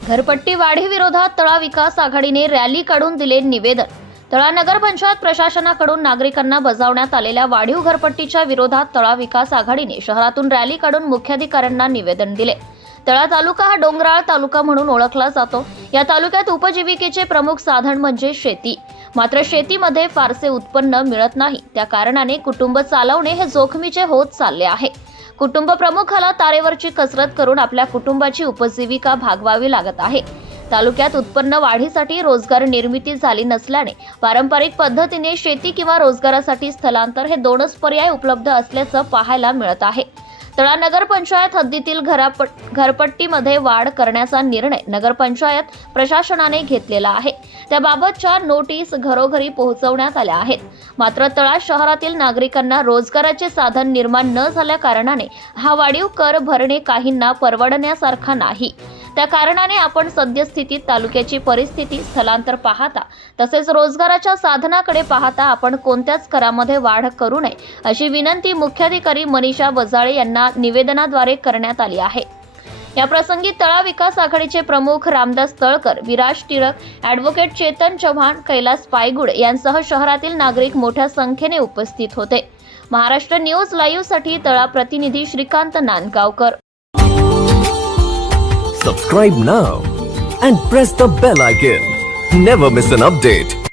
घरपट्टी वाढी विरोधात तळा विकास आघाडीने रॅली काढून दिले निवेदन. तळा नगर पंचायत प्रशासनाकडून नागरिकांना बजावण्यात आलेल्या वाढीव घरपट्टीच्या विरोधात तळा विकास आघाडीने शहरातून रॅली काढून मुख्याधिकाऱ्यांना निवेदन दिले. तळा तालुका हा डोंगराळ तालुका म्हणून ओळखला जातो. या तालुक्यात उपजीविकेचे प्रमुख साधन म्हणजे शेती. मात्र शेतीमध्ये फारसे उत्पन्न मिळत नाही. त्या कारणाने कुटुंब चालवणे हे जोखमीचे होत चालले आहे. कुटुंब प्रमुखाला तारेवरची कसरत करून आपल्या कुटुंबाची उपजीविका भागवावी लागत आहे. तालुक्यात उत्पन्न वाढीसाठी रोजगार निर्मिती झाली नसल्याने पारंपरिक पद्धतीने शेती किंवा रोजगारासाठी स्थलांतर हे दोनच पर्याय उपलब्ध असल्याचं पाहायला मिळत आहे. तळा नगरपंचायत हद्दीतील घरापट घरपट्टीमध्ये वाढ करण्याचा निर्णय नगरपंचायत प्रशासनाने घेतलेला आहे. त्याबाबतच्या नोटीस घरोघरी पोहोचवण्यात आल्या आहेत. मात्र तळा शहरातील नागरिकांना रोजगाराचे साधन निर्माण न झाल्या कारणाने हा वाढीव कर भरणे काहींना परवडण्यासारखा नाही. त्या कारणाने आपण सद्यस्थितीत तालुक्याची परिस्थिती स्थलांतर पाहता तसेच रोजगाराच्या साधनाकडे पाहता आपण कोणत्याच करामध्ये वाढ करू नये अशी विनंती मुख्याधिकारी मनीषा बजाळे यांना निवेदनाद्वारे करण्यात आली आहे. या प्रसंगी तळा विकास आघाडीचे प्रमुख रामदास तळकर विराज टिळक ॲडव्होकेट चेतन चव्हाण कैलास पायगुड यांसह शहरातील नागरिक मोठ्या संख्येने उपस्थित होते. महाराष्ट्र न्यूज लाईव्हसाठी तळा प्रतिनिधी Shrikant Nandgaonkar subscribe now and press the bell icon never miss an update